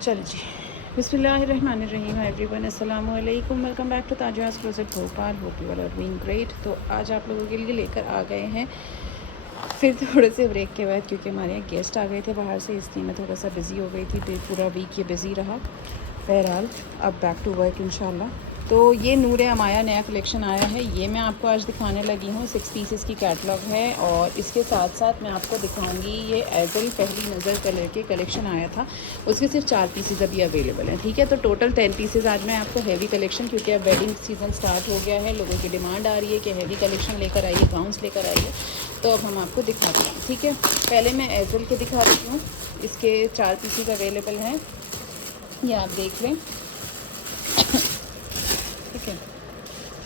चलो जी, बिस्मिल्लाहिर्रहमानिर्रहीम एवरीवन, अस्सलाम वालेकुम, welcome back to Tajia's closet Bhopal. Hope you all are doing great. तो आज आप लोगों के लिए लेकर आ गए हैं फिर थोड़े से ब्रेक के बाद, क्योंकि हमारे यहाँ गेस्ट आ गए थे बाहर से, इसलिए मैं थोड़ा सा बिज़ी हो गई थी। पूरा वीक ये बिज़ी रहा। बहरहाल अब बैक टू वर्क इंशाल्लाह। तो ये नूर अमाया नया कलेक्शन आया है, ये मैं आपको आज दिखाने लगी हूँ। 6 पीसेस की कैटलॉग है और इसके साथ साथ मैं आपको दिखाऊंगी ये एजल पहली नज़र कलर के कलेक्शन आया था, उसके सिर्फ 4 पीसेस अभी अवेलेबल हैं। ठीक है, तो टोटल 10 पीसेस आज मैं आपको हैवी कलेक्शन, क्योंकि अब वेडिंग सीज़न स्टार्ट हो गया है, लोगों की डिमांड आ रही है कि हैवी कलेक्शन लेकर आइए, गाउन्स लेकर आइए, तो अब हम आपको दिखाते हैं। ठीक है, पहले मैं एजल के दिखा देती हूँ। इसके 4 पीसेस अवेलेबल हैं, ये आप देख लें। ठीक है,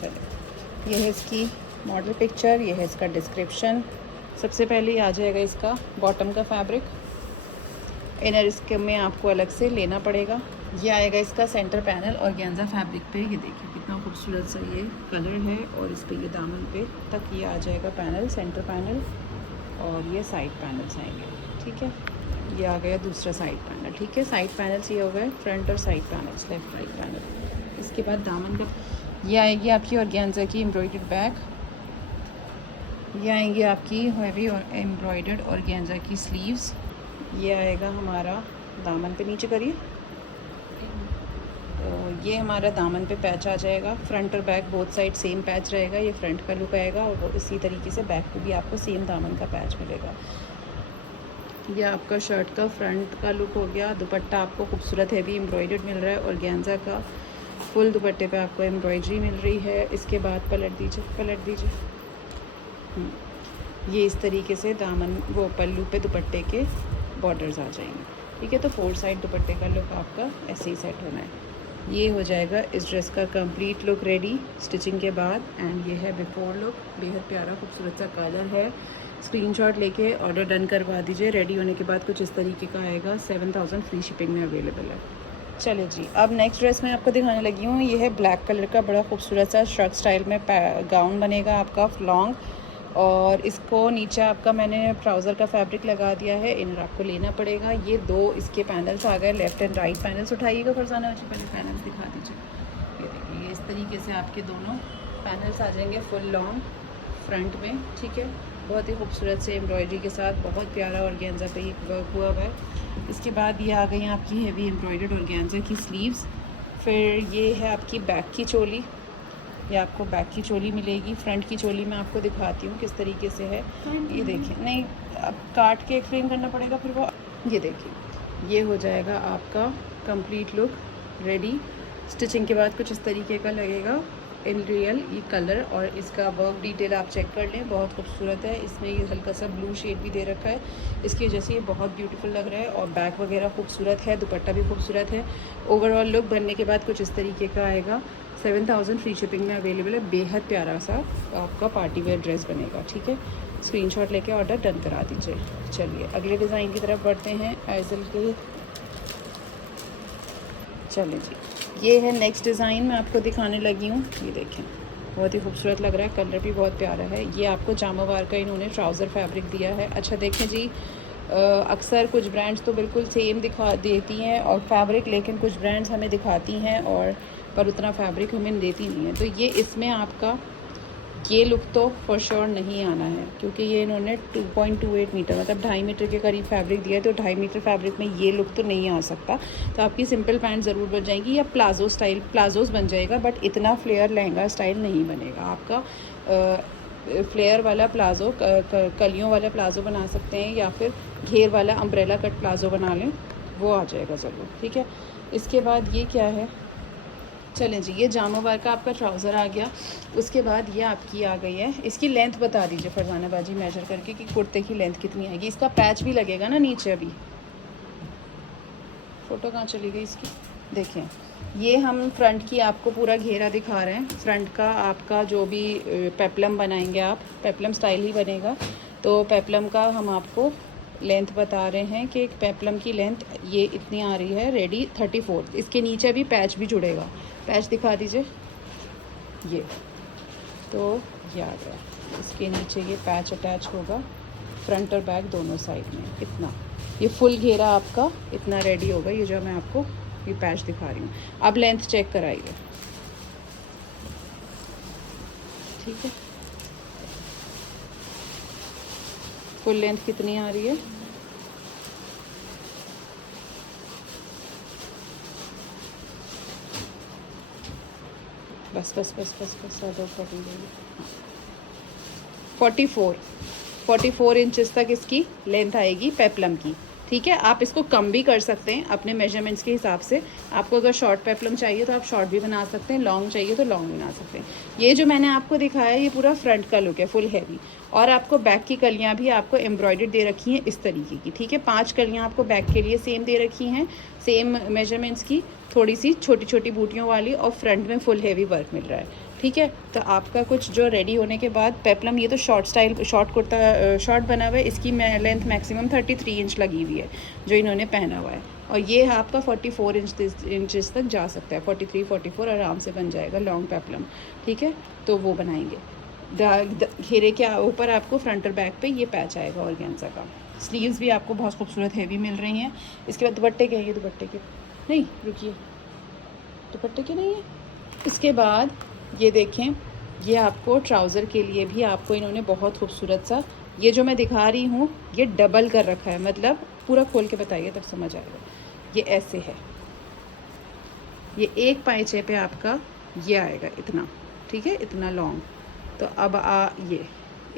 चलो, ये है इसकी मॉडल पिक्चर, ये है इसका डिस्क्रिप्शन। सबसे पहले आ जाएगा इसका बॉटम का फैब्रिक, इनर इसके में आपको अलग से लेना पड़ेगा। ये आएगा इसका सेंटर पैनल और गेंजा फैब्रिक पे, ये देखिए कितना खूबसूरत सा ये कलर है, और इस पे ये दामन पे तक ये आ जाएगा पैनल, सेंटर पैनल, और ये साइड पैनल्स आएंगे। ठीक है, ये आ गया दूसरा साइड पैनल। ठीक है, साइड पैनल्स ये हो गए, फ्रंट और side panels, left right panel. इसके बाद दामन का ये आएगी आपकी ऑर्गेन्जा की एम्ब्रॉयडर्ड बैक, ये आएंगी आपकी हैवी और एम्ब्रॉयडर्ड ऑर्गेन्जा की स्लीव्स, ये आएगा हमारा दामन पे, नीचे करिए, तो ये हमारा दामन पे पैच आ जाएगा। फ्रंट और back both side same patch रहेगा, ये फ्रंट का लुक आएगा, और वो इसी तरीके से बैक पे भी आपको सेम दामन का पैच मिलेगा। ये आपका शर्ट का फ्रंट का लुक हो गया। दुपट्टा आपको खूबसूरत हैवी एम्ब्रॉयडर्ड मिल रहा है, और गेंजा का फुल दुपट्टे पे आपको एम्ब्रॉयडरी मिल रही है। इसके बाद पलट दीजिए, ये इस तरीके से दामन वो पल्लू पे दुपट्टे के बॉर्डर्स आ जाएंगे। ठीक है, तो 4 साइड दुपट्टे का लुक आपका ऐसे ही सेट होना है। ये हो जाएगा इस ड्रेस का कंप्लीट लुक रेडी स्टिचिंग के बाद। एंड ये है बिफोर लुक, बेहद प्यारा खूबसूरत सा कलर है। स्क्रीनशॉट लेके ऑर्डर डन करवा दीजिए। रेडी होने के बाद कुछ इस तरीके का आएगा। 7000 फ्री शिपिंग में अवेलेबल है। चलिए जी, अब नेक्स्ट ड्रेस मैं आपको दिखाने लगी हूँ। ये है ब्लैक कलर का बड़ा खूबसूरत सा श्रग स्टाइल में गाउन बनेगा आपका लॉन्ग, और इसको नीचे आपका मैंने ट्राउज़र का फैब्रिक लगा दिया है। इनर आपको लेना पड़ेगा। ये 2 इसके पैनल्स आ गए, लेफ़्ट एंड राइट पैनल्स। उठाइएगा फरजाना जी, पहले पैनल्स दिखा दीजिए। ये देखिए, ये इस तरीके से आपके दोनों पैनल्स आ जाएंगे फुल लॉन्ग फ्रंट में। ठीक है, बहुत ही खूबसूरत से एम्ब्रॉयडरी के साथ, बहुत प्यारा ऑर्गेन्जा पे ये वर्क हुआ हुआ है। इसके बाद ये आ गई आपकी हेवी एम्ब्रॉयडर्ड ऑर्गेन्जा की स्लीव्स। फिर ये है आपकी बैक की चोली, ये आपको बैक की चोली मिलेगी। फ्रंट की चोली मैं आपको दिखाती हूँ किस तरीके से है। ये देखिए, नहीं अब काट के फ्रेम करना पड़ेगा फिर वो। ये देखिए, ये हो जाएगा आपका कंप्लीट लुक रेडी। स्टिचिंग के बाद कुछ इस तरीके का लगेगा इन रियल। ये कलर और इसका वर्क डिटेल आप चेक कर लें, बहुत खूबसूरत है। इसमें ये हल्का सा ब्लू शेड भी दे रखा है, इसकी वजह से ये बहुत ब्यूटीफुल लग रहा है। और बैक वगैरह खूबसूरत है, दुपट्टा भी खूबसूरत है। ओवरऑल लुक बनने के बाद कुछ इस तरीके का आएगा। 7000 फ्री शिपिंग में अवेलेबल है। बेहद प्यारा सा आपका पार्टी वेयर ड्रेस बनेगा। ठीक है, स्क्रीनशॉट लेके ऑर्डर डन करा दीजिए। चलिए अगले डिज़ाइन की तरफ बढ़ते हैं एजल के। चलिए जी, ये है नेक्स्ट डिज़ाइन मैं आपको दिखाने लगी हूँ। ये देखें, बहुत ही खूबसूरत लग रहा है, कलर भी बहुत प्यारा है। ये आपको जामावार का इन्होंने ट्राउज़र फैब्रिक दिया है। अच्छा देखें जी, अक्सर कुछ ब्रांड्स तो बिल्कुल सेम दिखा देती हैं और फैब्रिक, लेकिन कुछ ब्रांड्स हमें दिखाती हैं और पर उतना फैब्रिक हमें देती नहीं है। तो ये इसमें आपका ये लुक तो फॉर श्योर नहीं आना है, क्योंकि ये इन्होंने 2.28 मीटर मतलब 2.5 मीटर के करीब फैब्रिक दिया है। तो 2.5 मीटर फैब्रिक में ये लुक तो नहीं आ सकता। तो आपकी सिंपल पैंट ज़रूर बन जाएंगी, या प्लाजो स्टाइल प्लाजोज़ बन जाएगा, बट इतना फ्लेयर लहंगा स्टाइल नहीं बनेगा आपका। फ्लेयर वाला प्लाज़ो, कलियों वाला प्लाज़ो बना सकते हैं, या फिर घेर वाला अम्ब्रेला कट प्लाज़ो बना लें, वो आ जाएगा ज़रूर। ठीक है, इसके बाद ये क्या है, चलें जी, ये जामावार का आपका ट्राउज़र आ गया। उसके बाद ये आपकी आ गई है, इसकी लेंथ बता दीजिए फरजाना बाजी मेजर करके कि कुर्ते की लेंथ कितनी आएगी। इसका पैच भी लगेगा ना नीचे, अभी फ़ोटो कहाँ चली गई इसकी, देखें। ये हम फ्रंट की आपको पूरा घेरा दिखा रहे हैं। फ्रंट का आपका जो भी पेपलम बनाएंगे आप, पेपलम स्टाइल ही बनेगा। तो पेपलम का हम आपको लेंथ बता रहे हैं कि पेपलम की लेंथ ये इतनी आ रही है रेडी 34। इसके नीचे भी पैच भी जुड़ेगा, पैच दिखा दीजिए। ये तो ये आ गया, इसके नीचे ये पैच अटैच होगा फ्रंट और बैक दोनों साइड में, इतना। ये फुल घेरा आपका इतना रेडी होगा, ये जो मैं आपको ये पैच दिखा रही हूँ। अब लेंथ चेक कराइए, ठीक है, फुल लेंथ कितनी आ रही है। बस बस बस बस बस ज़्यादा ऊपर नहीं देंगे। 44 इंचेस तक इसकी लेंथ आएगी पेप्लम की, ठीक है। आप इसको कम भी कर सकते हैं अपने मेजरमेंट्स के हिसाब से। आपको अगर शॉर्ट पेप्लम चाहिए तो आप शॉर्ट भी बना सकते हैं, लॉन्ग चाहिए तो लॉन्ग बना सकते हैं। ये जो मैंने आपको दिखाया ये पूरा फ्रंट का लुक है, फुल हैवी। और आपको बैक की कलियाँ भी आपको एम्ब्रॉयडर्ड दे रखी हैं इस तरीके की, ठीक है। 5 कलियाँ आपको बैक के लिए सेम दे रखी हैं, सेम मेजरमेंट्स की, थोड़ी सी छोटी छोटी बूटियों वाली, और फ्रंट में फुल हैवी वर्क मिल रहा है, ठीक है। तो आपका कुछ जो रेडी होने के बाद पेप्लम, ये तो short style short kurta short बना हुआ है, इसकी लेंथ मैक्सिमम 33 इंच लगी हुई है जो इन्होंने पहना हुआ है। और ये आपका 44 इंचेस तक जा सकता है, 43 44 आराम से बन जाएगा लॉन्ग पेप्लम, ठीक है। तो वो बनाएंगे। घेरे के ऊपर आपको फ्रंट और बैक पे ये पैच आएगा ऑर्गेन्जा का। स्लीव्स भी आपको बहुत खूबसूरत हैवी मिल रही हैं। इसके बाद दुपट्टे के, ये दुपट्टे के नहीं, रुकिए, दुपट्टे के नहीं है। इसके बाद ये देखें, ये आपको ट्राउज़र के लिए भी आपको इन्होंने बहुत खूबसूरत सा, ये जो मैं दिखा रही हूँ ये डबल कर रखा है, मतलब पूरा खोल के बताइए तब समझ आएगा। ये ऐसे है, ये एक पाइचे पे आपका ये आएगा इतना, ठीक है, इतना लॉन्ग। तो अब ये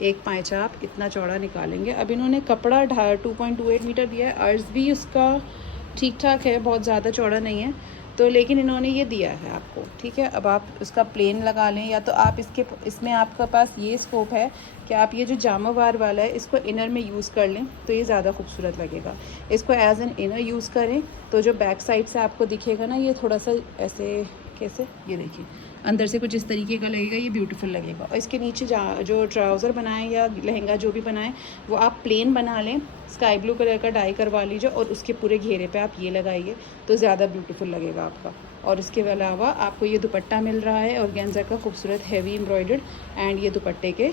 एक पाइचा आप इतना चौड़ा निकालेंगे। अब इन्होंने कपड़ा 2.28 मीटर दिया है, अर्ज भी उसका ठीक ठाक है, बहुत ज़्यादा चौड़ा नहीं है, तो लेकिन इन्होंने ये दिया है आपको, ठीक है। अब आप उसका प्लेन लगा लें, या तो आप इसमें आपका पास ये स्कोप है कि आप ये जो जामावार वाला है इसको इनर में यूज़ कर लें तो ये ज़्यादा खूबसूरत लगेगा। इसको एज एन इनर यूज़ करें तो जो बैक साइड से आपको दिखेगा ना, ये थोड़ा सा ऐसे, कैसे, ये देखिए अंदर से कुछ इस तरीके का लगेगा, ये ब्यूटीफुल लगेगा। और इसके नीचे जो ट्राउज़र बनाएं या लहंगा जो भी बनाएं वो आप प्लेन बना लें, स्काई ब्लू कलर का डाई करवा लीजिए और उसके पूरे घेरे पे आप ये लगाइए तो ज़्यादा ब्यूटीफुल लगेगा आपका। और इसके अलावा आपको ये दुपट्टा मिल रहा है ऑर्गेन्जा का खूबसूरत हैवी एम्ब्रॉयडर्ड, एंड ये दुपट्टे के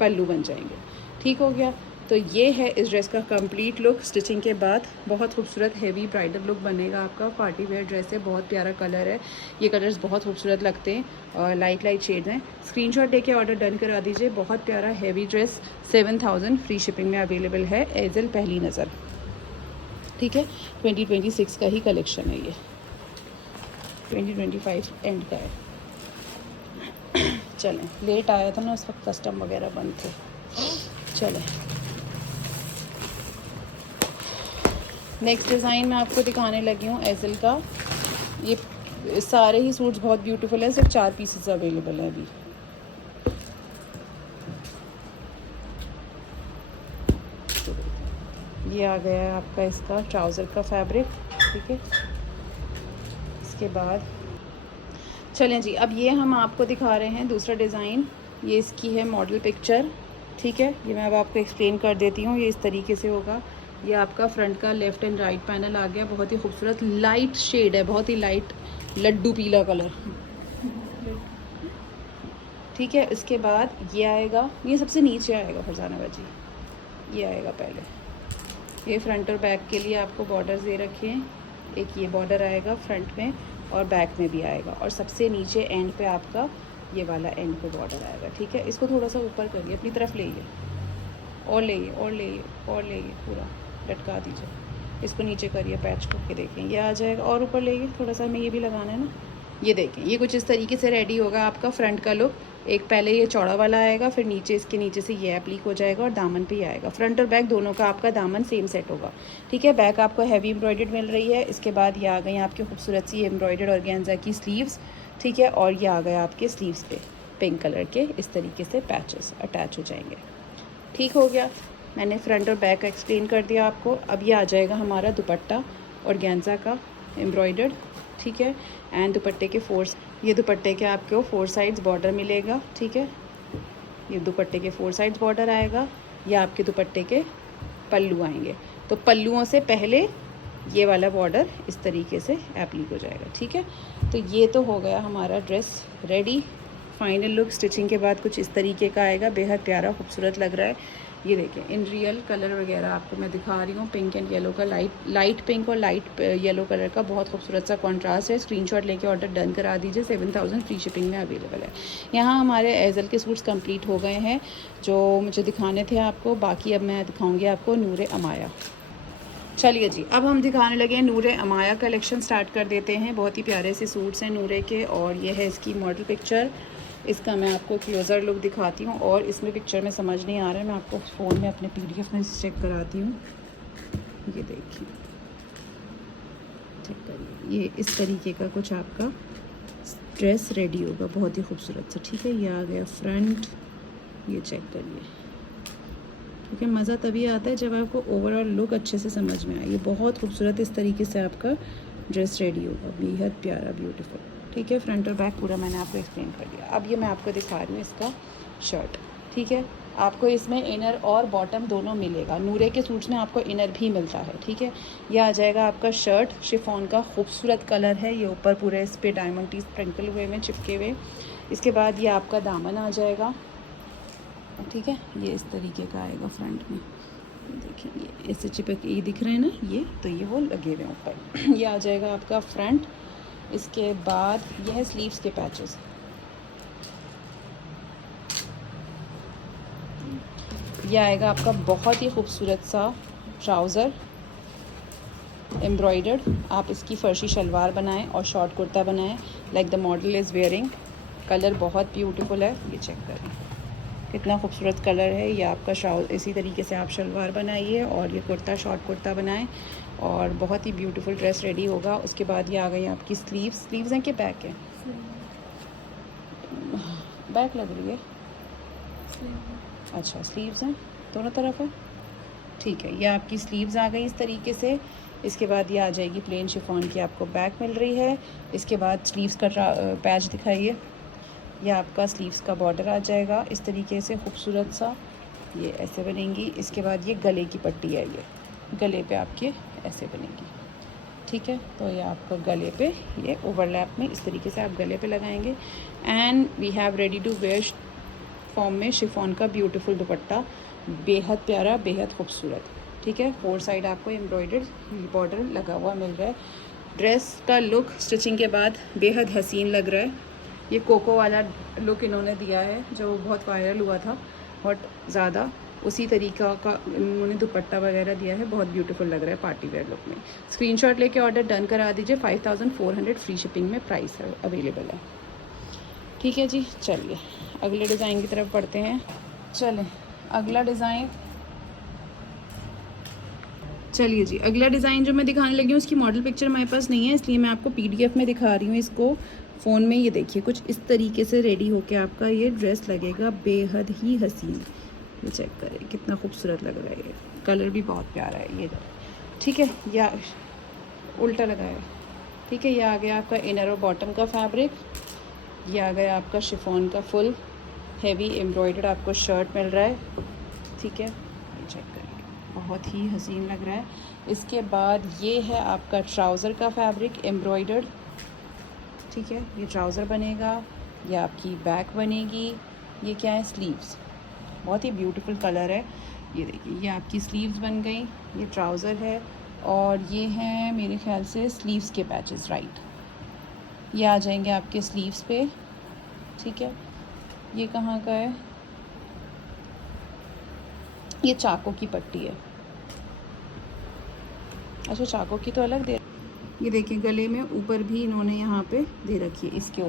पल्लू बन जाएंगे, ठीक हो गया। तो ये है इस ड्रेस का कंप्लीट लुक। स्टिचिंग के बाद बहुत खूबसूरत हैवी ब्राइडल लुक बनेगा आपका। पार्टी वेयर ड्रेस है, बहुत प्यारा कलर है, ये कलर्स बहुत खूबसूरत लगते हैं और लाइट शेड्स हैं। स्क्रीनशॉट लेके ऑर्डर डन करा दीजिए। बहुत प्यारा हैवी ड्रेस 7000 फ्री शिपिंग में अवेलेबल है, एजल पहली नज़र, ठीक है। 2026 का ही कलेक्शन है ये, 2025 एंड का है। चलें, लेट आया था ना उस वक्त, कस्टम वगैरह बंद थे। चलें, नेक्स्ट डिज़ाइन मैं आपको दिखाने लगी हूँ एजल का। ये सारे ही सूट्स बहुत ब्यूटीफुल हैं, सिर्फ 4 पीसेस अवेलेबल हैं अभी। ये आ गया है आपका इसका ट्राउज़र का फैब्रिक, ठीक है। इसके बाद चलें जी, अब ये हम आपको दिखा रहे हैं दूसरा डिज़ाइन। ये इसकी है मॉडल पिक्चर, ठीक है। ये मैं अब आपको एक्सप्लेन कर देती हूँ। ये इस तरीके से होगा। ये आपका फ्रंट का लेफ़्ट एंड राइट पैनल आ गया, बहुत ही खूबसूरत लाइट शेड है, बहुत ही लाइट लड्डू पीला कलर, ठीक है। इसके बाद ये आएगा, ये सबसे नीचे आएगा फरजाना बाजी, ये आएगा पहले। ये फ्रंट और बैक के लिए आपको बॉर्डर्स दे रखे हैं, एक ये बॉर्डर आएगा फ्रंट में और बैक में भी आएगा, और सबसे नीचे एंड पे आपका ये वाला एंड पे बॉर्डर आएगा, ठीक है। इसको थोड़ा सा ऊपर करिए, अपनी तरफ ले और ले और ले पूरा लटका दीजिए। इसको नीचे करिए, पैच करके देखें, ये आ जाएगा। और ऊपर ले, थोड़ा सा हमें ये भी लगाना है ना। ये देखें, ये कुछ इस तरीके से रेडी होगा आपका फ्रंट का लुक। एक पहले ये चौड़ा वाला आएगा, फिर नीचे इसके नीचे से ये एप्लीक हो जाएगा और दामन पे ही आएगा। फ्रंट और बैक दोनों का आपका दामन सेम सेट होगा, ठीक है। बैक आपको हैवी एम्ब्रॉयडर्ड मिल रही है। इसके बाद ये आ गई आपकी खूबसूरत सी एम्ब्रॉयडर्ड ऑर्गेन्जा की स्लीव्स, ठीक है। और ये आ गया आपके स्लीव्स पे पिंक कलर के इस तरीके से पैचेस अटैच हो जाएंगे, ठीक हो गया। मैंने फ्रंट और बैक एक्सप्लेन कर दिया आपको। अब ये आ जाएगा हमारा दुपट्टा ऑर्गेन्जा का एम्ब्रॉयडर्ड, ठीक है। एंड दुपट्टे के ये दुपट्टे के आपको 4 साइड्स बॉर्डर मिलेगा, ठीक है। ये दुपट्टे के 4 साइड्स बॉर्डर आएगा। ये आपके दुपट्टे के पल्लू आएंगे, तो पल्लुओं से पहले ये वाला बॉर्डर इस तरीके से एप्लीक हो जाएगा, ठीक है। तो ये तो हो गया हमारा dress ready. Final look stitching के बाद कुछ इस तरीके का आएगा, बेहद प्यारा खूबसूरत लग रहा है। ये देखें इन रियल कलर वगैरह आपको मैं दिखा रही हूँ। पिंक एंड येलो का लाइट पिंक और लाइट येलो कलर का बहुत खूबसूरत सा कॉन्ट्रास्ट है। स्क्रीनशॉट लेके ऑर्डर डन करा दीजिए। 7000 फ्री शिपिंग में अवेलेबल है। यहाँ हमारे एजल के सूट्स कंप्लीट हो गए हैं जो मुझे दिखाने थे आपको। बाकी अब मैं दिखाऊँगी आपको नूरे अमाया। चलिए जी, अब हम दिखाने लगे हैं नूरे अमाया कलेक्शन स्टार्ट कर देते हैं। बहुत ही प्यारे से सूट्स हैं नूरे के और ये है इसकी मॉडल पिक्चर। इसका मैं आपको क्लोज़र लुक दिखाती हूँ और इसमें पिक्चर में समझ नहीं आ रहा है, मैं आपको फ़ोन में अपने PDF में चेक कराती हूँ। ये देखिए, चेक करिए, ये इस तरीके का कुछ आपका ड्रेस रेडी होगा, बहुत ही खूबसूरत सा। ठीक है, ये आ गया फ्रंट, ये चेक करिए। ठीक है, मज़ा तभी आता है जब आपको ओवरऑल लुक अच्छे से समझ में आए। ये बहुत खूबसूरत इस तरीके से आपका ड्रेस रेडी होगा, बेहद प्यारा ब्यूटीफुल। ठीक है, फ्रंट और बैक पूरा मैंने आपको एक्सप्लेन कर दिया। अब ये मैं आपको दिखा रही हूँ इसका शर्ट। ठीक है, आपको इसमें इनर और बॉटम दोनों मिलेगा। नूरे के सूट्स में आपको इनर भी मिलता है। ठीक है, ये आ जाएगा आपका शर्ट, शिफॉन का खूबसूरत कलर है। ये ऊपर पूरे इस पर डायमंड टी स्प्रिंकल हुए में चिपके हुए। इसके बाद ये आपका दामन आ जाएगा। ठीक है, ये इस तरीके का आएगा फ्रंट में। देखिए, ये ऐसे चिपक ये दिख रहे हैं ना, ये तो ये वो लगे हुए ऊपर। ये आ जाएगा आपका फ्रंट। इसके बाद यह है स्लीव्स के पैचेस। ये आएगा आपका बहुत ही खूबसूरत सा ट्राउज़र एम्ब्रॉयडर्ड। आप इसकी फर्शी शलवार बनाएं और शॉर्ट कुर्ता बनाएं like the model is wearing. Colour बहुत ब्यूटीफुल है, ये चेक करें कितना खूबसूरत कलर है। ये आपका इसी तरीके से आप शलवार बनाइए और ये कुर्ता शॉर्ट कुर्ता बनाएं और बहुत ही ब्यूटीफुल ड्रेस रेडी होगा। उसके बाद ये आ गई आपकी स्लीव्स हैं कि बैक है? बैक लग रही है। अच्छा, स्लीव्स हैं, दोनों तरफ है। ठीक है, ये आपकी स्लीव्स आ गई इस तरीके से। इसके बाद ये आ जाएगी प्लेन शिफॉन की, आपको बैक मिल रही है। इसके बाद स्लीव्स का पैच दिखाइए। यह आपका स्लीव्स का बॉर्डर आ जाएगा इस तरीके से खूबसूरत सा, ये ऐसे बनेंगी। इसके बाद ये गले की पट्टी है, ये गले पे आपके ऐसे बनेगी। ठीक है, तो ये आपका गले पे ये ओवरलैप में इस तरीके से आप गले पे लगाएंगे। And we have ready to wear form में शिफॉन का ब्यूटीफुल दुपट्टा, बेहद प्यारा, बेहद खूबसूरत। ठीक है, 4 साइड आपको एम्ब्रॉयडर्ड बॉर्डर लगा हुआ मिल रहा है। ड्रेस का लुक स्टिचिंग के बाद बेहद हसीन लग रहा है। ये कोको वाला लुक इन्होंने दिया है जो बहुत वायरल हुआ था, बहुत ज़्यादा उसी तरीका का इन्होंने दुपट्टा वगैरह दिया है। बहुत ब्यूटीफुल लग रहा है पार्टी वेयर लुक में। स्क्रीनशॉट लेके ऑर्डर डन करा दीजिए। 5400 फ्री शिपिंग में प्राइस है, अवेलेबल है। ठीक है जी, चलिए अगले डिज़ाइन की तरफ बढ़ते हैं। चलें अगला डिज़ाइन, चलिए जी अगला डिज़ाइन जो मैं दिखाने लगी हूँ उसकी मॉडल पिक्चर हमारे पास नहीं है, इसलिए मैं आपको PDF में दिखा रही हूँ इसको फ़ोन में। ये देखिए कुछ इस तरीके से रेडी होके आपका ये ड्रेस लगेगा, बेहद ही हसीन। ये चेक करें कितना खूबसूरत लग रहा है, ये कलर भी बहुत प्यारा है ये। ठीक है, या उल्टा लगा है। ठीक है, ये आ गया आपका इनर और बॉटम का फैब्रिक। ये आ गया आपका शिफॉन का फुल हैवी एम्ब्रॉयडर्ड आपको शर्ट मिल रहा है। ठीक है, ये चेक करिए, बहुत ही हसीन लग रहा है। इसके बाद ये है आपका ट्राउज़र का फैब्रिक एम्ब्रॉयडर्ड। ठीक है, ये ट्राउज़र बनेगा, ये आपकी बैक बनेगी। ये क्या है? स्लीव्स, बहुत ही ब्यूटीफुल कलर है। ये देखिए, ये आपकी स्लीव्स बन गई। ये ट्राउज़र है और ये हैं मेरे ख्याल से स्लीव्स के पैचेस, राइट। ये आ जाएंगे आपके स्लीव्स पे। ठीक है, ये कहाँ का है? ये चाकों की पट्टी है। अच्छा, चाकों की तो अलग दे, ये देखिए गले में ऊपर भी इन्होंने यहाँ पे दे रखी है, इसके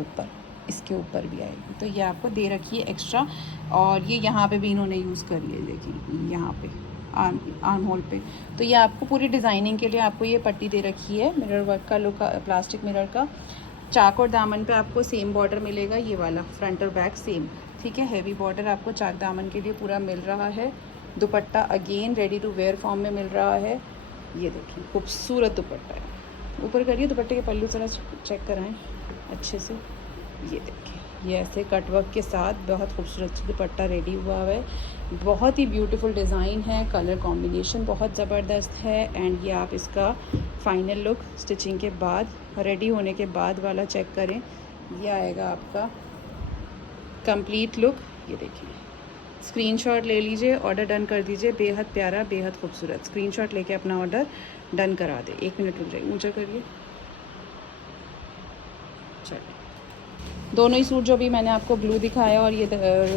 ऊपर भी आएगी, तो ये आपको दे रखी है एक्स्ट्रा। और ये यहाँ पे भी इन्होंने यूज़ करी है, देखिए यहाँ पे आर्म होल पे। तो ये आपको पूरी डिज़ाइनिंग के लिए आपको ये पट्टी दे रखी है, मिरर वर्क का लुक, प्लास्टिक मिरर का। चाक और दामन पे आपको सेम बॉर्डर मिलेगा, ये वाला फ्रंट और बैक सेम। ठीक है, हैवी बॉर्डर आपको चाक दामन के लिए पूरा मिल रहा है। Dupatta again ready to wear form में मिल रहा है। ये देखिए खूबसूरत दुपट्टा है। ऊपर करिए दुपट्टे के पल्लू ज़रा चेक कराएं अच्छे से। ये देखिए, ये ऐसे कटवर्क के साथ बहुत खूबसूरत दुपट्टा रेडी हुआ है। बहुत ही ब्यूटीफुल डिज़ाइन है, कलर कॉम्बिनेशन बहुत ज़बरदस्त है। एंड ये आप इसका फाइनल लुक स्टिचिंग के बाद, रेडी होने के बाद वाला चेक करें। ये आएगा आपका कंप्लीट लुक। ये देखिए स्क्रीनशॉट ले लीजिए, ऑर्डर डन कर दीजिए। बेहद प्यारा, बेहद खूबसूरत। स्क्रीनशॉट लेके अपना ऑर्डर डन करा दे। 1 मिनट रुक जाइए, ऊँचा करिए। चलिए, दोनों ही सूट जो भी मैंने आपको ब्लू दिखाया और ये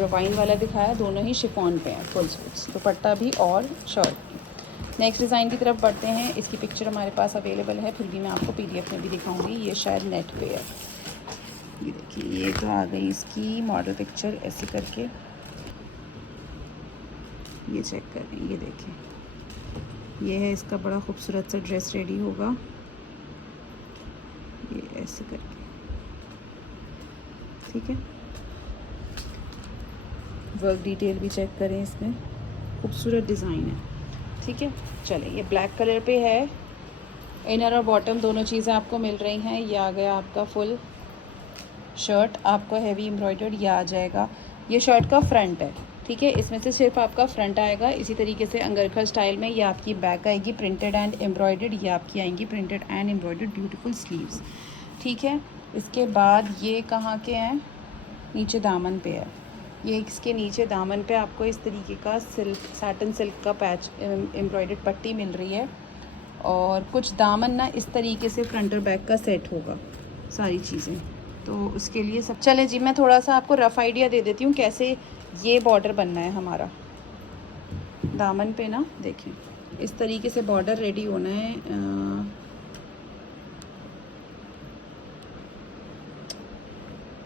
वाइन वाला दिखाया, दोनों ही शिफॉन पे हैं, फुल सूट्स, दुपट्टा भी और शर्ट भी। नेक्स्ट डिज़ाइन की तरफ बढ़ते हैं। इसकी पिक्चर हमारे पास अवेलेबल है, फिर भी मैं आपको PDF में भी दिखाऊंगी। ये शायद नेट पे है। ये देखिए, ये तो आ गई इसकी मॉडल पिक्चर ऐसे करके। ये चेक करें, ये देखिए, ये है इसका बड़ा खूबसूरत सा ड्रेस रेडी होगा। ये ऐसे करके, ठीक है। वर्क डिटेल भी चेक करें, इसमें खूबसूरत डिज़ाइन है, ठीक है। चलें, ये ब्लैक कलर पे है। इनर और बॉटम दोनों चीज़ें आपको मिल रही हैं। ये आ गया आपका फुल शर्ट, आपको हैवी एम्ब्रॉयडर्ड ये आ जाएगा। ये शर्ट का फ्रंट है, ठीक है। इसमें से सिर्फ आपका फ्रंट आएगा। इसी तरीके से अंगरखा स्टाइल में ये आपकी बैक आएगी प्रिंटेड एंड एम्ब्रॉयडर्ड। ये आपकी आएंगी printed and embroidered beautiful sleeves, ठीक है। इसके बाद ये कहाँ के हैं, नीचे दामन पे है। ये इसके नीचे दामन पे आपको इस तरीके का सिल्क, सैटिन सिल्क का पैच एम्ब्रॉयडर्ड पट्टी मिल रही है। और कुछ दामन ना इस तरीके से फ्रंट और बैक का सेट होगा, सारी चीज़ें। तो उसके लिए सब, चले जी, मैं थोड़ा सा आपको रफ़ आइडिया दे देती हूँ कैसे ये बॉर्डर बनना है हमारा। दामन पे ना देखें, इस तरीके से बॉर्डर रेडी होना है।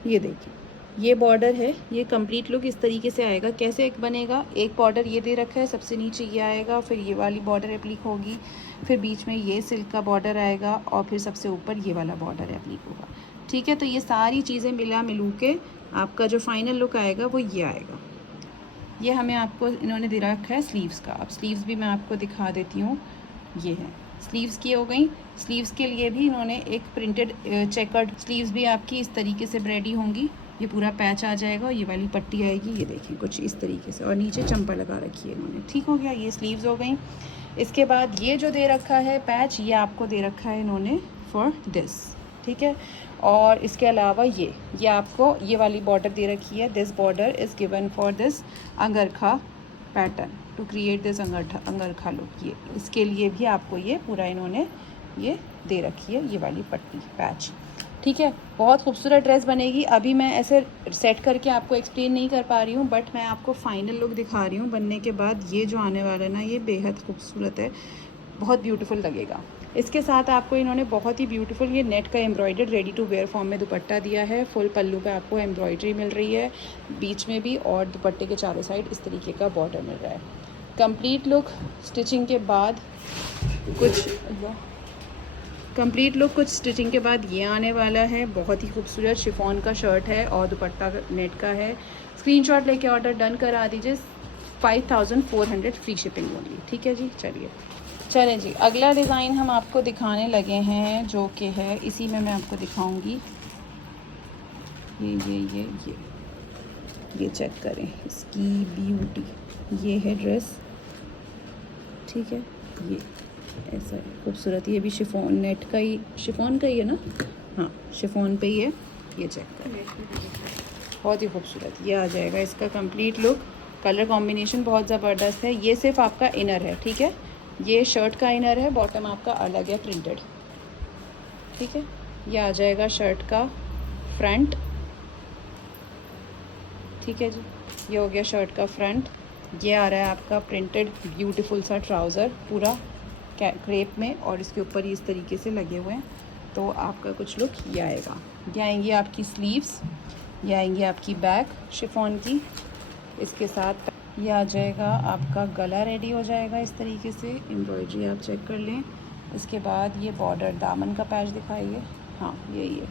ये देखिए, ये बॉर्डर है। ये कंप्लीट लुक इस तरीके से आएगा। कैसे एक बनेगा, एक बॉर्डर ये दे रखा है, सबसे नीचे ये आएगा, फिर ये वाली बॉर्डर एप्लीक होगी, फिर बीच में ये सिल्क का बॉर्डर आएगा, और फिर सबसे ऊपर ये वाला बॉर्डर एप्लीक होगा, ठीक है। तो ये सारी चीज़ें मिलू के आपका जो फाइनल लुक आएगा वो ये आएगा। ये हमें आपको इन्होंने दे रखा है स्लीव्स का। अब स्लीव्स भी मैं आपको दिखा देती हूँ। ये है स्लीव्स की हो गई। स्लीव्स के लिए भी इन्होंने एक प्रिंटेड चेकर्ड स्लीव्स भी आपकी इस तरीके से रेडी होंगी। ये पूरा पैच आ जाएगा और ये वाली पट्टी आएगी, ये देखें कुछ इस तरीके से, और नीचे चंपा लगा रखी है इन्होंने, ठीक हो गया। ये स्लीव्स हो गई। इसके बाद ये जो दे रखा है पैच, ये आपको दे रखा है इन्होंने फॉर दिस, ठीक है। और इसके अलावा ये आपको ये वाली बॉर्डर दे रखी है। This border is given for this angrakha pattern to create this angrakha look. ये इसके लिए भी आपको ये पूरा इन्होंने ये दे रखी है, ये वाली पट्टी पैच, ठीक है। बहुत खूबसूरत ड्रेस बनेगी। अभी मैं ऐसे सेट करके आपको एक्सप्लेन नहीं कर पा रही हूँ, बट मैं आपको फाइनल लुक दिखा रही हूँ बनने के बाद। ये जो आने वाला है ना, ये बेहद खूबसूरत है, बहुत ब्यूटीफुल लगेगा। इसके साथ आपको इन्होंने बहुत ही ब्यूटीफुल ये नेट का embroidered ready to wear form में दुपट्टा दिया है। फुल पल्लू पे आपको एम्ब्रॉयडरी मिल रही है, बीच में भी, और दुपट्टे के चारों साइड इस तरीके का बॉर्डर मिल रहा है। कंप्लीट लुक स्टिचिंग के बाद कुछ स्टिचिंग के बाद ये आने वाला है। बहुत ही खूबसूरत शिफॉन का शर्ट है और दुपट्टा नेट का है। स्क्रीनशॉट लेके ऑर्डर डन करा दीजिए। 5400 फ्री शिपिंग ओनली, ठीक है जी। चलें जी, अगला डिज़ाइन हम आपको दिखाने लगे हैं, जो कि है इसी में मैं आपको दिखाऊंगी। ये चेक करें इसकी ब्यूटी। ये है ड्रेस, ठीक है। ये ऐसा है खूबसूरत। ये भी शिफॉन नेट का ही, शिफॉन का ही है ना, हाँ शिफॉन पे ही है। ये चेक करें, बहुत ही खूबसूरत ये आ जाएगा इसका कंप्लीट लुक। कलर कॉम्बिनेशन बहुत ज़बरदस्त है। ये सिर्फ आपका इनर है, ठीक है। ये शर्ट का इनर है, बॉटम आपका अलग है प्रिंटेड, ठीक है। ये आ जाएगा शर्ट का फ्रंट, ठीक है जी। ये हो गया शर्ट का फ्रंट। ये आ रहा है आपका प्रिंटेड ब्यूटीफुल सा ट्राउज़र पूरा क्रेप में, और इसके ऊपर इस तरीके से लगे हुए हैं। तो आपका कुछ लुक ये आएगा। ये आएंगी आपकी स्लीव्स, ये आएंगी आपकी बैक शिफॉन की। इसके साथ ये आ जाएगा आपका गला रेडी हो जाएगा इस तरीके से। एम्ब्रॉयडरी आप चेक कर लें। इसके बाद ये बॉर्डर दामन का पैच दिखाइए, हाँ यही है।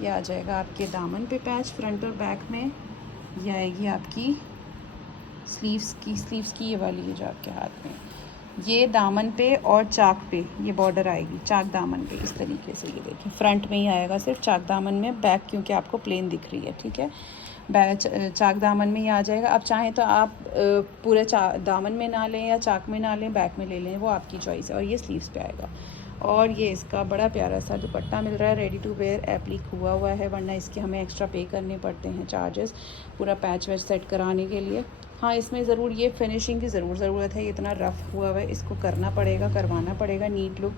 ये आ जाएगा आपके दामन पे पैच फ्रंट और बैक में। ये आएगी आपकी स्लीव्स की ये वाली है जो आपके हाथ में, ये दामन पे और चाक पे ये बॉर्डर आएगी, चाक दामन पे इस तरीके से। ये देखिए फ्रंट में ही आएगा सिर्फ चाक दामन में, बैक क्योंकि आपको प्लेन दिख रही है, ठीक है। चाक दामन में ही आ जाएगा। आप चाहें तो आप पूरे दामन में ना लें या चाक में ना लें, बैक में ले लें, वो आपकी चॉइस है। और ये स्लीव्स पे आएगा। और ये इसका बड़ा प्यारा सा दुपट्टा मिल रहा है, रेडी टू वेयर एप्लिक हुआ है, वरना इसके हमें एक्स्ट्रा पे करने पड़ते हैं चार्जेस पूरा पैच वैच सेट कराने के लिए। हाँ, इसमें ज़रूर ये फिनिशिंग की ज़रूरत है, ये इतना रफ़ हुआ है, इसको करना पड़ेगा, करवाना पड़ेगा नीट लुक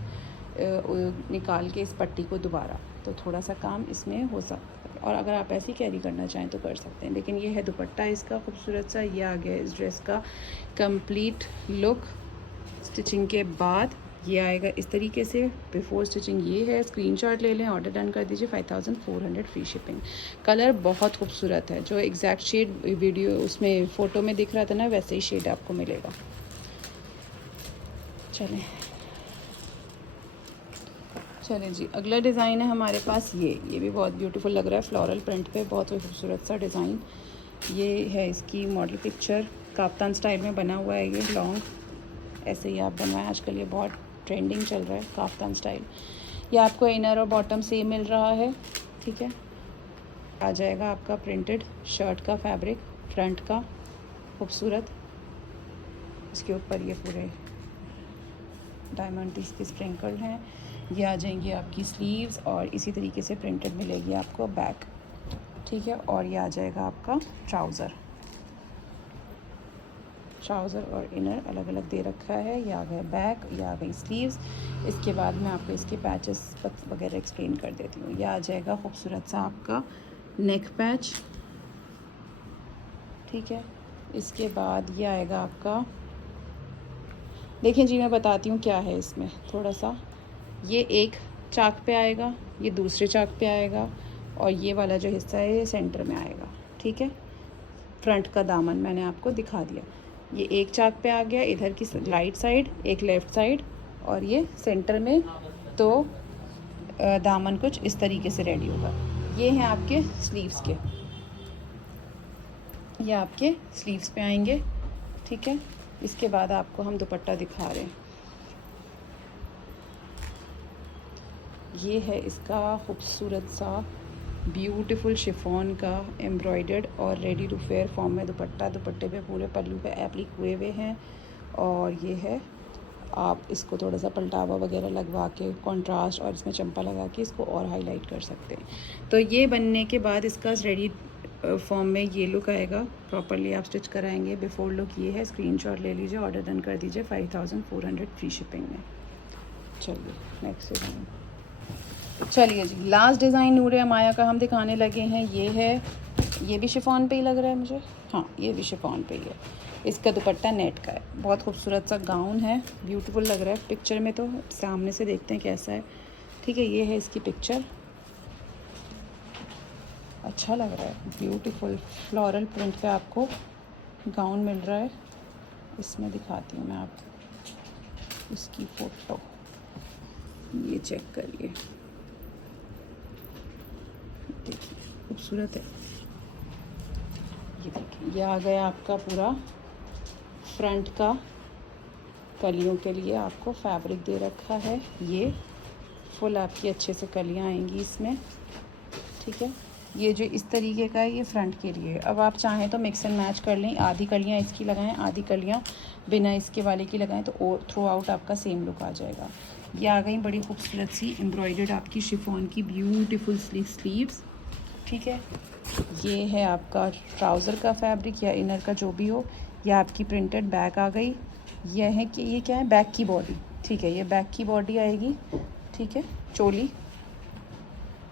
निकाल के इस पट्टी को दोबारा, तो थोड़ा सा काम इसमें हो सकता है। और अगर आप ऐसे ही कैरी करना चाहें तो कर सकते हैं। लेकिन ये है दुपट्टा इसका खूबसूरत सा, ये आ गया इस ड्रेस का कंप्लीट लुक। स्टिचिंग के बाद ये आएगा इस तरीके से, बिफोर स्टिचिंग ये है। स्क्रीनशॉट ले लें, ऑर्डर डन कर दीजिए, 5400 फ्री शिपिंग। कलर बहुत खूबसूरत है, जो एग्जैक्ट शेड वीडियो उसमें फ़ोटो में दिख रहा था ना, वैसे ही शेड आपको मिलेगा। चलें जी, अगला डिज़ाइन है हमारे पास ये भी बहुत ब्यूटीफुल लग रहा है, फ्लोरल प्रिंट पे, बहुत ही खूबसूरत सा डिज़ाइन। ये है इसकी मॉडल पिक्चर, काफ्तान स्टाइल में बना हुआ है, ये लॉन्ग ऐसे ही आप बनवाएं, आजकल ये बहुत ट्रेंडिंग चल रहा है काफ्तान स्टाइल। ये आपको इनर और बॉटम सेम मिल रहा है, ठीक है। आ जाएगा आपका प्रिंटेड शर्ट का फैब्रिक, फ्रंट का खूबसूरत, इसके ऊपर ये पूरे डायमंड इसके स्प्रिंकल्ड हैं। ये आ जाएंगी आपकी स्लीव्स और इसी तरीके से प्रिंटेड मिलेगी आपको बैक, ठीक है। और ये आ जाएगा आपका ट्राउज़र और इनर अलग अलग दे रखा है। ये आ गया बैक, ये आ गई स्लीव्स। इसके बाद मैं आपको इसके पैचेस वगैरह एक्सप्लेन कर देती हूँ। ये आ जाएगा खूबसूरत सा आपका नेक पैच, ठीक है। इसके बाद ये आएगा आपका, देखिए जी मैं बताती हूँ क्या है इसमें थोड़ा सा। ये एक चाक पे आएगा, ये दूसरे चाक पे आएगा, और ये वाला जो हिस्सा है ये सेंटर में आएगा, ठीक है। फ्रंट का दामन मैंने आपको दिखा दिया, ये एक चाक पे आ गया, इधर की राइट साइड, एक लेफ़्ट साइड, और ये सेंटर में। तो दामन कुछ इस तरीके से रेडी होगा। ये हैं आपके स्लीव्स के, ये आपके स्लीव्स पे आएंगे, ठीक है। इसके बाद आपको हम दुपट्टा दिखा रहे हैं। ये है इसका खूबसूरत सा ब्यूटीफुल शिफॉन का एम्ब्रॉयडर्ड और रेडी टू वेयर फॉर्म में दुपट्टा, दुपट्टे पे पूरे पल्लू पे एप्लिक हुए हुए हैं। और ये है, आप इसको थोड़ा सा पलटावा वगैरह लगवा के कंट्रास्ट और इसमें चंपा लगा के इसको और हाईलाइट कर सकते हैं। तो ये बनने के बाद इसका रेडी फॉर्म में ये लुक आएगा, प्रॉपरली आप स्टिच कराएंगे। बिफोर लुक ये है, स्क्रीनशॉट ले लीजिए, ऑर्डर डन कर दीजिए, 5400 फ्री शिपिंग में। चलिए नेक्स्ट डिज़ाइन, चलिए जी लास्ट डिज़ाइन नूरे अमाया का हम दिखाने लगे हैं। ये है, ये भी शिफॉन पे ही लग रहा है मुझे, हाँ ये भी शिफॉन पे ही है। इसका दुपट्टा नेट का है, बहुत खूबसूरत सा गाउन है, ब्यूटीफुल लग रहा है पिक्चर में, तो सामने से देखते हैं कैसा है, ठीक है। ये है इसकी पिक्चर, अच्छा लग रहा है, ब्यूटीफुल फ्लोरल प्रिंट पे आपको गाउन मिल रहा है। इसमें दिखाती हूँ मैं आपको इसकी फ़ोटो, ये चेक करिए, देखिए खूबसूरत है। ये देखिए, ये आ गया आपका पूरा फ्रंट का, कलियों के लिए आपको फैब्रिक दे रखा है, ये फुल आपकी अच्छे से कलियां आएंगी इसमें, ठीक है। ये जो इस तरीके का है ये फ्रंट के लिए। अब आप चाहें तो मिक्स एंड मैच कर लें, आधी कलियां इसकी लगाएं, आधी कलियां बिना इसके वाले की लगाएं, तो थ्रू आउट आपका सेम लुक आ जाएगा। ये आ गई बड़ी खूबसूरत सी एम्ब्रॉयडर्ड आपकी शिफॉन की ब्यूटीफुल स्लीव्स, ठीक है। ये है आपका ट्राउज़र का फैब्रिक या इनर का जो भी हो, यह आपकी प्रिंटेड बैक आ गई। यह है कि ये क्या है, बैक की बॉडी, ठीक है, ये बैक की बॉडी आएगी, ठीक है, चोली।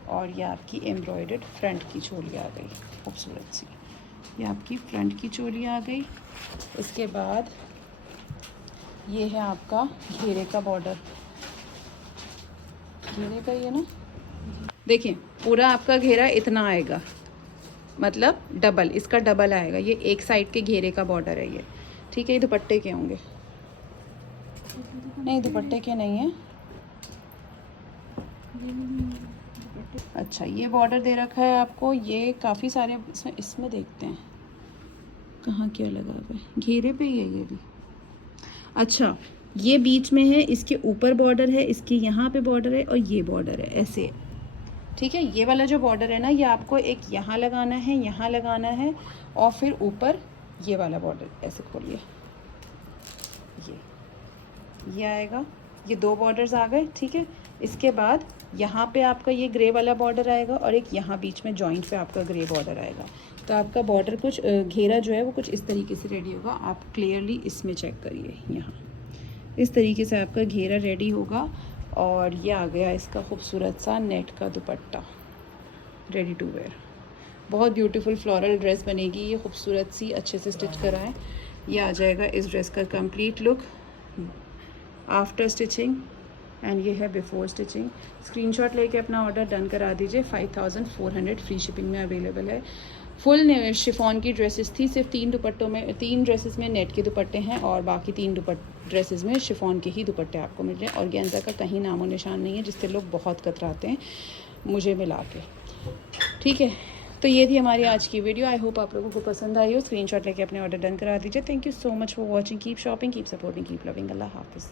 और ये आपकी एम्ब्रॉयडर्ड फ्रंट की चोली आ गई खूबसूरत सी, ये आपकी फ्रंट की चोली आ गई। इसके बाद ये है आपका घेरे का बॉर्डर, घेरे का ये ना, देखिए पूरा आपका घेरा इतना आएगा, मतलब डबल, इसका डबल आएगा। ये एक साइड के घेरे का बॉर्डर है ये, ठीक है। ये दुपट्टे के होंगे, नहीं दुपट्टे के नहीं है, अच्छा ये बॉर्डर दे रखा है आपको। ये काफ़ी सारे इसमें देखते हैं कहाँ क्या लगा हुआ है, घेरे पे ही है ये भी, अच्छा ये बीच में है, इसके ऊपर बॉर्डर है, इसके यहाँ पे बॉर्डर है, और ये बॉर्डर है ऐसे, ठीक है। ये वाला जो बॉर्डर है ना, ये आपको एक यहाँ लगाना है, यहाँ लगाना है, और फिर ऊपर ये वाला बॉर्डर ऐसे खोलिए, ये आएगा, ये 2 बॉर्डर्स आ गए, ठीक है। इसके बाद यहाँ पे आपका ये ग्रे वाला बॉर्डर आएगा और एक यहाँ बीच में जॉइंट पे आपका ग्रे बॉर्डर आएगा। तो आपका बॉर्डर कुछ घेरा जो है वो कुछ इस तरीके से रेडी होगा। आप क्लियरली इसमें चेक करिए, यहाँ इस तरीके से आपका घेरा रेडी होगा। और ये आ गया इसका खूबसूरत सा नेट का दुपट्टा रेडी टू वेयर। बहुत ब्यूटीफुल फ्लोरल ड्रेस बनेगी ये, खूबसूरत सी, अच्छे से स्टिच करा है। ये आ जाएगा इस ड्रेस का complete look after stitching and ये है बिफोर स्टिचिंग। स्क्रीनशॉट लेके अपना ऑर्डर डन करा दीजिए। 5400 फ्री शिपिंग में अवेलेबल है। फुल शिफॉन की ड्रेसेस थी, सिर्फ 3 ड्रेसेस में नेट के दुपट्टे हैं और बाकी 3 ड्रेसेस में शिफॉन के ही दुपट्टे आपको मिल रहे हैं। ऑर्गेन्जा का कहीं नामो निशान नहीं है, जिससे लोग बहुत कतराते हैं मुझे मिला के, ठीक है। तो ये थी हमारी आज की वीडियो। आई होप आप लोगों को पसंद आई हो। स्क्रीनशॉट लेके अपने ऑर्डर डन करा दीजिए। Thank you so much for watching. Keep shopping, keep supporting, keep loving. अल्लाह हाफिज़।